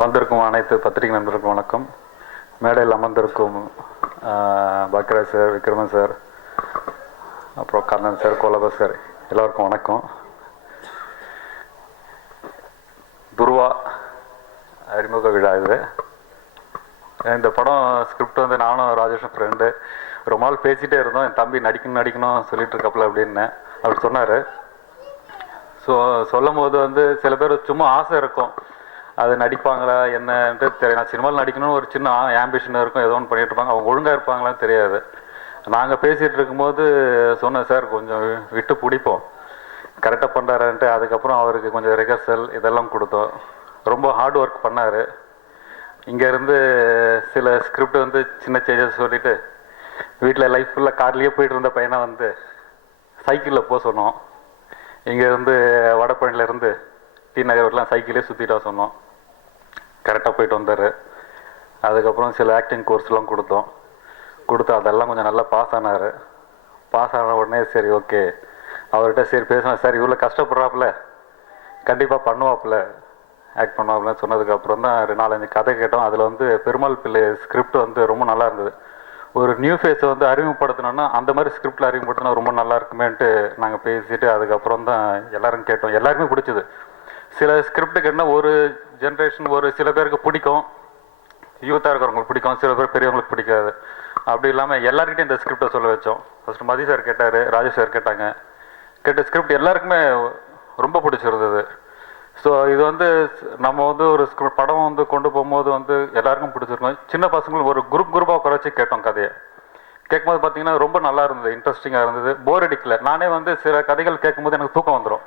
வந்திருக்கும் அனைத்து பத்திரிகை நண்பர்களுக்கும் வணக்கம். மேடையில் அமர்ந்திருக்கும் பாக்யராஜ் சார், விக்ரமன் சார், அப்புறம் கண்ணன் சார், கோலபர் சார், எல்லோருக்கும் வணக்கம். துருவா அறிமுக விழா இது. இந்த படம் ஸ்கிரிப்ட் வந்து நானும் ராஜேஷும் ஃப்ரெண்டு ரொம்ப நாள் பேசிகிட்டே இருந்தோம். என் தம்பி நடிக்கணும் சொல்லிட்டு இருக்கப்பல அப்படின்னு அப்படி சொன்னார். ஸோ சொல்லும் போது வந்து சில பேர் சும்மா ஆசை இருக்கும், அது நடிப்பாங்களா என்னன்ட்டு தெரியும். நான் சினிமாவில் நடிக்கணும்னு ஒரு சின்ன ஆம்பிஷன் இருக்கும், ஏதோ ஒன்று பண்ணிகிட்டு இருப்பாங்க. அவங்க ஒழுங்காக இருப்பாங்களான்னு தெரியாது. நாங்கள் பேசிகிட்டு இருக்கும்போது சொன்னேன், சார் கொஞ்சம் விட்டு பிடிப்போம், கரெக்டாக பண்ணுறாருன்ட்டு. அதுக்கப்புறம் அவருக்கு கொஞ்சம் ரிஹர்சல் இதெல்லாம் கொடுத்தோம். ரொம்ப ஹார்ட் ஒர்க் பண்ணார். இங்கேருந்து சில ஸ்கிரிப்ட் வந்து சின்ன சேஞ்சஸ் சொல்லிவிட்டு வீட்டில் லைஃப் ஃபுல்லாக கார்லேயே போயிட்டு இருந்த பையனை வந்து சைக்கிளில் போக சொன்னோம். இங்கேருந்து வடபழனிலேருந்து டி நகர்லாம் சைக்கிளே சுற்றிட்டா சொன்னோம். கரெக்டாக போயிட்டு வந்தார். அதுக்கப்புறம் சில ஆக்டிங் கோர்ஸ்லாம் கொடுத்து அதெல்லாம் கொஞ்சம் நல்லா பாஸ் ஆனார். பாஸ் ஆன உடனே சரி ஓகே அவர்கிட்ட சரி பேசினேன், சார் இவ்வளோ கஷ்டப்படுறாப்புல கண்டிப்பாக பண்ணுவாப்புல, ஆக்ட் பண்ணுவாப்புலன்னு சொன்னதுக்கப்புறம் தான் 4-5 கதை கேட்டோம். அதில் வந்து பெருமாள் பிள்ளை ஸ்கிரிப்ட் வந்து ரொம்ப நல்லா இருந்தது. ஒரு நியூ ஃபேஸை வந்து அறிமுகப்படுத்தினோன்னா அந்த மாதிரி ஸ்கிரிப்டில் அறிமுகப்படுத்தினா ரொம்ப நல்லா இருக்குமேன்ட்டு நாங்கள் பேசிட்டு அதுக்கப்புறம் தான் எல்லோரும் கேட்டோம். எல்லாருமே பிடிச்சிது. சில ஸ்கிரிப்டுக்கு என்ன ஒரு ஜென்ரேஷன் ஒரு சில பேருக்கு பிடிக்கும், யூத்தாக இருக்கிறவங்களுக்கு பிடிக்கும், சில பேர் பெரியவங்களுக்கு பிடிக்காது. அப்படி இல்லாமல் எல்லாருக்கிட்டையும் இந்த ஸ்கிரிப்டை சொல்ல வச்சோம். ஃபஸ்ட்டு மதி சார் கேட்டார், ராஜேஷ் சார் கேட்டாங்க. கேட்ட ஸ்கிரிப்ட் எல்லாருக்குமே ரொம்ப பிடிச்சிருந்தது. ஸோ இது வந்து நம்ம வந்து ஒரு படம் வந்து கொண்டு போகும்போது வந்து எல்லாருக்கும் பிடிச்சிருக்கோம். சின்ன பசங்களும் ஒரு குரூப்பாக குறைச்சி கேட்டோம். கதையை கேட்கும்போது பார்த்தீங்கன்னா ரொம்ப நல்லா இருந்தது, இன்ட்ரெஸ்டிங்காக இருந்தது, போர் அடிக்கல. நானே வந்து சில கதைகள் கேட்கும்போது எனக்கு தூக்கம் வந்துடும்.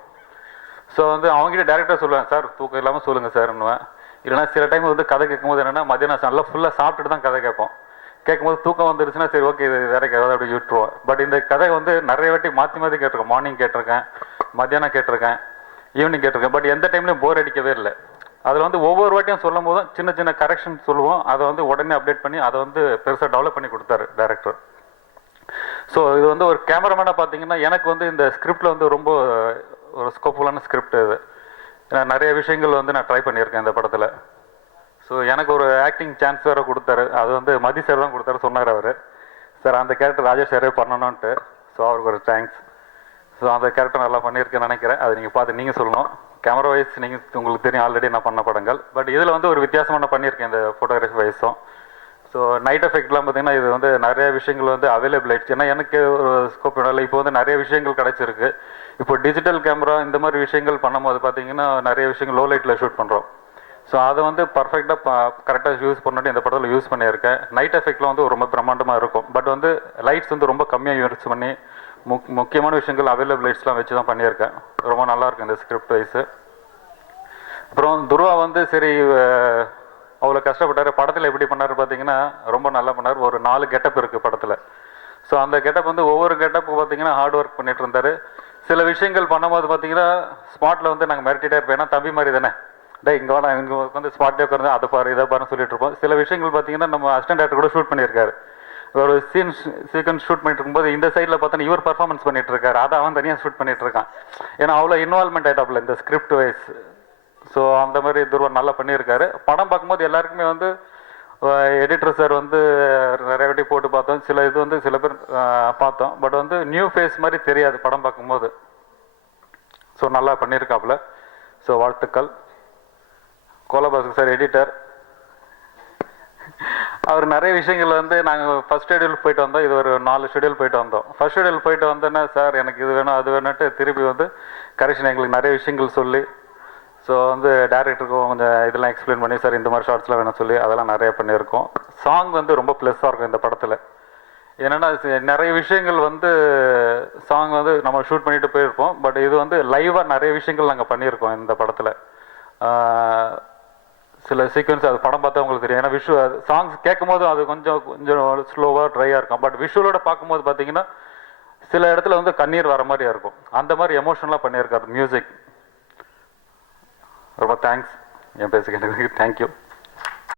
ஸோ வந்து அவங்ககிட்ட டேரக்டாக சொல்லுவேன், சார் தூக்கம் இல்லாமல் சொல்லுங்கள் சார்ன்னுவேன். இல்லைனா சில டைம் வந்து கதை கேட்கும்போது என்னென்னா மதியானம் நல்லா ஃபுல்லாக சாப்பிட்டுட்டு தான் கதை கேட்போம். கேட்கும்போது தூக்கம் வந்துருச்சுன்னா சரி ஓகே இது வேற ஏதாவது அப்படி விட்டுருவோம். பட் இந்த கதை வந்து நிறைய வாட்டி மாற்றி கேட்டிருக்கேன். மார்னிங் கேட்டிருக்கேன், மத்தியானம் கேட்டிருக்கேன், ஈவினிங் கேட்டிருக்கேன். பட் எந்த டைம்லையும் போர் அடிக்கவே இல்லை. அதில் வந்து ஒவ்வொரு வாட்டியும் சொல்லும் போதும் சின்ன கரெக்ஷன் சொல்லுவோம். அதை வந்து உடனே அப்டேட் பண்ணி அதை வந்து பெருசாக டெவலப் பண்ணி கொடுத்தாரு டைரக்டர். ஸோ இது வந்து ஒரு கேமராமேனாக பார்த்தீங்கன்னா எனக்கு வந்து இந்த ஸ்கிரிப்டில் வந்து ரொம்ப ஒரு ஸ்கோப்ஃபுல்லான ஸ்கிரிப்ட் இது. நிறைய விஷயங்கள் வந்து நான் ட்ரை பண்ணியிருக்கேன் இந்த படத்தில். ஸோ எனக்கு ஒரு ஆக்டிங் சான்ஸ் வேறு கொடுத்தாரு. அது வந்து மதி சார் தான் கொடுத்தாரு சொன்னார் அவர். சார் அந்த கேரக்டர் ராஜேஷ் சாரே பண்ணணுன்ட்டு. ஸோ அவருக்கு ஒரு தேங்க்ஸ். ஸோ அந்த கேரக்டர் நல்லா பண்ணியிருக்கேன்னு நினைக்கிறேன். அதை நீங்கள் பார்த்து நீங்கள் சொல்லணும். கேமரா வைஸ் உங்களுக்கு தெரியும் ஆல்ரெடி நான் பண்ண படங்கள். பட் இதில் வந்து ஒரு வித்தியாசமான பண்ணியிருக்கேன் இந்த ஃபோட்டோகிராஃபி வைஸும். ஸோ நைட் எஃபெக்ட்லாம் பார்த்தீங்கன்னா இது வந்து நிறைய விஷயங்கள் வந்து அவைலபிள் ஆகிடுச்சு. ஏன்னா எனக்கு ஒரு ஸ்கோப் இல்லை. இப்போ வந்து நிறைய விஷயங்கள் கிடச்சிருக்கு. இப்போ டிஜிட்டல் கேமரா இந்த மாதிரி விஷயங்கள் பண்ணும்போது பார்த்தீங்கன்னா நிறைய விஷயங்கள் லோ லைட்டில் ஷூட் பண்ணுறோம். ஸோ அதை வந்து பர்ஃபெக்டாக கரெக்டாக யூஸ் பண்ணிட்டு இந்த படத்தில் யூஸ் பண்ணியிருக்கேன். நைட் எஃபெக்ட்லாம் வந்து ரொம்ப பிரம்மாண்டமாக இருக்கும். பட் வந்து லைட்ஸ் வந்து ரொம்ப கம்மியாக யூஸ் பண்ணி முக்கியமான விஷயங்கள் அவைலபிள் லைட்ஸ்லாம் வச்சு தான் பண்ணியிருக்கேன். ரொம்ப நல்லாயிருக்கும் இந்த ஸ்கிரிப்ட் வைஸு. அப்புறம் துருவா வந்து சரி அவ்வளோ கஷ்டப்பட்டார். படத்தில் எப்படி பண்ணார் பார்த்தீங்கன்னா ரொம்ப நல்லா பண்ணார். ஒரு 4 கெட்டப் இருக்குது படத்தில். ஸோ அந்த கெட்டப் வந்து ஒவ்வொரு கெட்டப் பார்த்தீங்கன்னா ஹார்ட் ஒர்க் பண்ணிட்டு இருந்தார். சில விஷயங்கள் பண்ணும்போது பார்த்தீங்கன்னா ஸ்பாட்டில் வந்து நாங்கள் மிரட்டிகிட்டே இருப்போம். ஏன்னா தம்பி மாதிரி தானே, டே இங்கே வாடா இங்கே வந்து ஸ்பாட்லேயே உட்காந்து அதை பாரு இதை பாருன்னு சொல்லிட்டு இருப்போம். சில விஷயங்கள் பார்த்தீங்கன்னா நம்ம அசிஸ்டன்ட் டேரக்டர் கூட ஷூட் பண்ணியிருக்காரு. ஒரு சீக்வன்ஸ் ஷூட் பண்ணிட்டு இருக்கும்போது இந்த சைடில் பார்த்தோன்னா இவர் பர்ஃபார்மன்ஸ் பண்ணிட்டு இருக்காரு, அதை அவன் தனியாக ஷூட் பண்ணிட்டு இருக்கான். ஏன்னா அவ்வளோ இன்வால்மெண்ட் ஆகிட்டாப்புல இந்த ஸ்கிரிப்ட் வைஸ். ஸோ அந்த மாதிரி துருவா நல்லா பண்ணியிருக்காரு. படம் பார்க்கும்போது எல்லாருக்குமே வந்து எடிட்டர் சார் வந்து நிறைய வாட்டி போட்டு பார்த்தோம். சில இது வந்து சில பேர் பார்த்தோம். பட் வந்து நியூ ஃபேஸ் மாதிரி தெரியாது படம் பார்க்கும்போது. ஸோ நல்லா பண்ணியிருக்காப்புல. ஸோ வாழ்த்துக்கள். கோலபாஸ்கர் சார் எடிட்டர். அவர் நிறைய விஷயங்கள் வந்து நாங்கள் ஃபஸ்ட் ஷெடியூல் போயிட்டு வந்தோம். இது ஒரு 4 ஷெடியூல் போயிட்டு வந்தோம். ஃபஸ்ட் ஷெடியூல் போயிட்டு வந்தோன்னா சார் எனக்கு இது வேணும் அது வேணும்ட்டு திருப்பி வந்து கரெக்ஷன் எங்களுக்கு நிறைய விஷயங்கள் சொல்லி ஸோ வந்து டேரக்டருக்கும் கொஞ்சம் இதெல்லாம் எக்ஸ்பிளைன் பண்ணி சார் இந்த மாதிரி ஷார்ட்ஸ்லாம் வேணும் சொல்லி அதெல்லாம் நிறைய பண்ணியிருக்கோம். சாங் வந்து ரொம்ப ப்ளஸ்ஸாக இருக்கும் இந்த படத்தில். என்னென்னா நிறைய விஷயங்கள் வந்து சாங் வந்து நம்ம ஷூட் பண்ணிட்டு போயிருப்போம். பட் இது வந்து லைவாக நிறைய விஷயங்கள் நாங்கள் பண்ணியிருக்கோம் இந்த படத்தில். சில சீக்வன்ஸ் அது படம் பார்த்தா உங்களுக்கு தெரியும். ஏன்னா சாங்ஸ் கேட்கும் போது அது கொஞ்சம் ஸ்லோவாக ட்ரையாக இருக்கும். பட் விஷுவலோட பார்க்கும்போது பார்த்தீங்கன்னா சில இடத்துல வந்து கண்ணீர் வர மாதிரியா இருக்கும். அந்த மாதிரி எமோஷனலாக பண்ணியிருக்காரு மியூசிக். ரொம்ப தேங்க்ஸ் என் பேசுகிறதுக்கு. தேங்க்யூ.